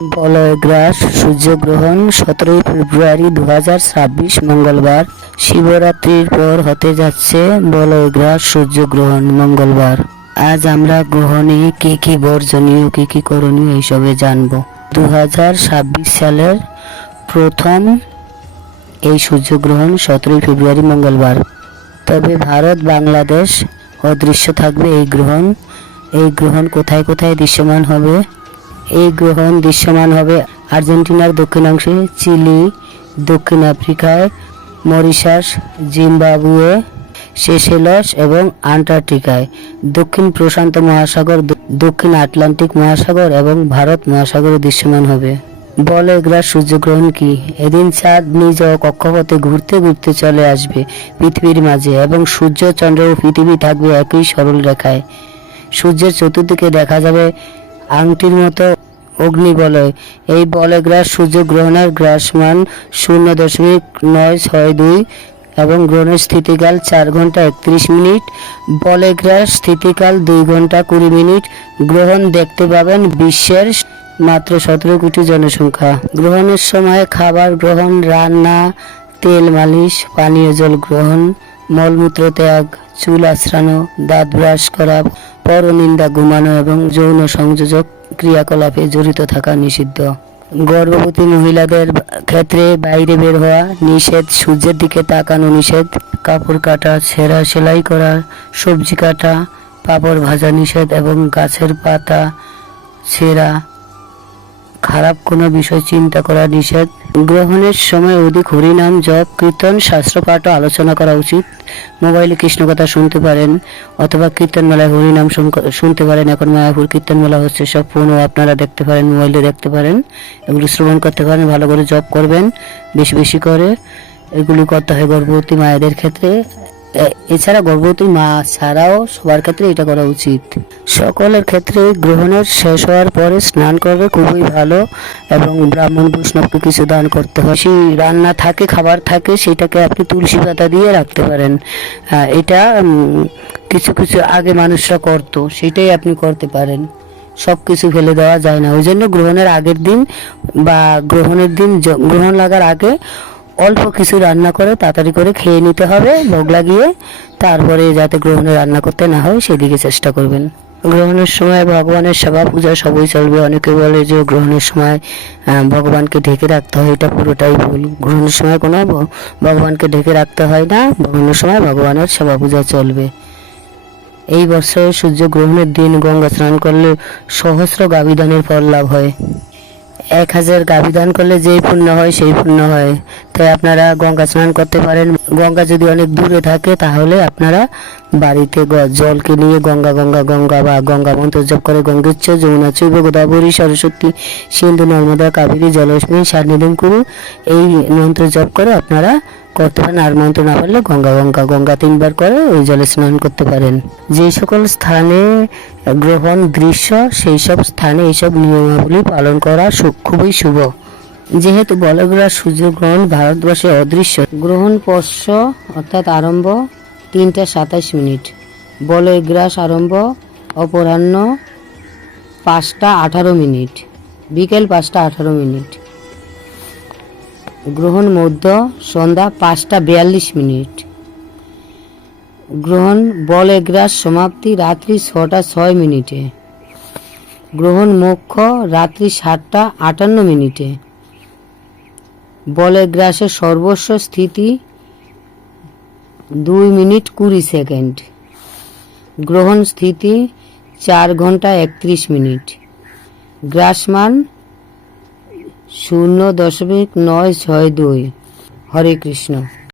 বলয়গ্রাস সূর্যগ্রহণ 17 ফেব্রুয়ারি 2026 মঙ্গলবার। শিবরাত্রির পর হতে যাচ্ছে বলয়গ্রাস সূর্যগ্রহণ মঙ্গলবার। আজ আমরা গ্রহণে কি কি বর্জনীয় কি কি করণীয় এইসবে জানব। 2026 সালের প্রথম এই সূর্যগ্রহণ 17 ফেব্রুয়ারি মঙ্গলবার। তবে ভারত বাংলাদেশ অদৃশ্য থাকবে এই গ্রহণ কোথায় কোথায় দৃশ্যমান হবে? এই গ্রহণ দৃশ্যমান হবে আর্জেন্টিনার দক্ষিণাংশে, চিলি, দক্ষিণ আফ্রিকায়, মরিশাস, জিম্বাবুয়ে, সেশেলস এবং আন্টার্কটিকায়, দক্ষিণ প্রশান্ত মহাসাগর, দক্ষিণ আটলান্টিক মহাসাগর এবং ভারত মহাসাগরে দৃশ্যমান হবে। বলয়গ্রাস সূর্যগ্রহণ কি? এদিন চাঁদ নিজ কক্ষপথে ঘুরতে ঘুরতে চলে আসবে পৃথিবীর মাঝে এবং সূর্য, চন্দ্র ও পৃথিবী থাকবে একই সরল রেখায়। সূর্যের চতুর্দিকে দেখা যাবে আংটির মতো অগ্নিবলয়। এই বলয়গ্রাস সূর্যগ্রহণের গ্রাসমান 0.962 এবং গ্রহণের স্থিতিকাল 4 ঘন্টা 31 মিনিট। বলয়গ্রাস স্থিতিকাল 2 ঘন্টা 20 মিনিট। গ্রহণ দেখতে পাবেন বিশ্বের মাত্র 17 কোটি জনসংখ্যা। গ্রহণের সময় খাবার গ্রহণ, রান্না, তেল মালিশ, পানীয় জল গ্রহণ, মলমূত্র ত্যাগ, চুল আঁচড়ানো, দাঁত ব্রাশ করা, পরনিন্দা, ঘুমানো এবং যৌন সংযোজক ক্রিয়াকলাপে জড়িত থাকা নিষিদ্ধ। গর্ভবতী মহিলাদের ক্ষেত্রে বাইরে বের হওয়া নিষেধ, সূর্যের দিকে তাকানো নিষেধ, কাপড় কাটা, ছেঁড়া, সেলাই করা, সবজি কাটা, পাঁপড় ভাজা নিষেধ এবং গাছের পাতা ছেঁড়া, খারাপ কোনো বিষয় চিন্তা করা নিষেধ। গ্রহণের সময় অধিক হরিনাম জপ, কীর্তন, শাস্ত্রপাঠ ও আলোচনা করা উচিত। মোবাইলে কৃষ্ণকথা শুনতে পারেন অথবা কীর্তন মেলায় হরিনাম শুনতে পারেন। এখন মায়াপুর কীর্তন মেলা হচ্ছে, সব ফোনও আপনারা দেখতে পারেন, মোবাইলে দেখতে পারেন, এগুলো শ্রবণ করতে পারেন। ভালো করে জপ করবেন, বেশি বেশি করে। এগুলি করতে হয় গর্ভবতী মায়েদের ক্ষেত্রে। এছাড়া গর্ভবতী মা ছাড়াও সবার ক্ষেত্রে এটা করা উচিত। সকলের ক্ষেত্রে গ্রহণের শেষ হওয়ার পরে স্নান করবে, খুবই ভালো। এবং ব্রাহ্মণ বৈষ্ণবকে কিছু দান করতে হয়। সেই রান্না থাকে, খাবার থাকে, সেটাকে আপনি তুলসী পাতা দিয়ে রাখতে পারেন। এটা কিছু কিছু আগে মানুষরা করতো, সেটাই আপনি করতে পারেন। সব কিছু ফেলে দেওয়া যায় না। ওই জন্য গ্রহণের আগের দিন বা গ্রহণের দিন, গ্রহণ লাগার আগে অল্প কিছু রান্না করে তাড়াতাড়ি করে খেয়ে নিতে হবে ভোগ লাগিয়ে। তারপরে যাতে গ্রহণে রান্না করতে না হয় সেদিকে চেষ্টা করবেন। গ্রহণের সময় ভগবানের সেবা পূজা সবই চলবে। অনেকে বলে যে গ্রহণের সময় ভগবানকে ঢেকে রাখতে হয়, এটা পুরোটাই ভুল। গ্রহণের সময় কোনো ভগবানকে ঢেকে রাখতে হয় না, গ্রহণের সময় ভগবানের সেবা পূজা চলবে। এই বছর সূর্যগ্রহণের দিন গঙ্গা স্নান করলে সহস্র গাভীদানের ফল লাভ হয়। 1000 গাভী দান করলে যেই পুণ্য হয় সেই পুণ্য হয়। তাই আপনারা গঙ্গা স্নান করতে পারেন। গঙ্গা যদি অনেক দূরে থাকে তাহলে আপনারা বাড়িতে জলকে নিয়ে গঙ্গা গঙ্গা গঙ্গা বা গঙ্গা মন্ত্র জপ করে গঙ্গেচ্ছ যমুনা চৈব গোদাবরী সরস্বতী সিন্ধু নর্মদা কাবেরী জলস্মিন সান্নিধিং কুরু, এই মন্ত্র জপ করে আপনারা করতে পারেন। আর মন্ত্র না পারলে গঙ্গা গঙ্গা গঙ্গা 3 বার করে ওই জলে স্নান করতে পারেন। যে সকল স্থানে গ্রহণ দৃশ্য সেই সব স্থানে এইসব নিয়মাবলী পালন করা খুবই শুভ। যেহেতু বলয়গ্রাস সূর্যগ্রহণ ভারতবর্ষে অদৃশ্য, গ্রহণ পশ্চ অর্থাৎ আরম্ভ 3টা 27 মিনিট, বলয়গ্রাস আরম্ভ অপরাহ্ন 5টা 18 মিনিট, বিকেল 5টা 18 মিনিট, গ্রহণ মধ্য সন্ধ্যা 5টা 42 মিনিট, গ্রহণ বলয়গ্রাস সমাপ্তি রাত্রি 6টা 6 মিনিটে, গ্রহণ মোক্ষ রাত্রি 7টা 58 মিনিটে, বলয়গ্রাসের সর্বস্ব স্থিতি 2 মিনিট 20 সেকেন্ড, গ্রহণ স্থিতি 4 ঘন্টা 31 মিনিট, গ্রাসমান 0.962। হরে কৃষ্ণ।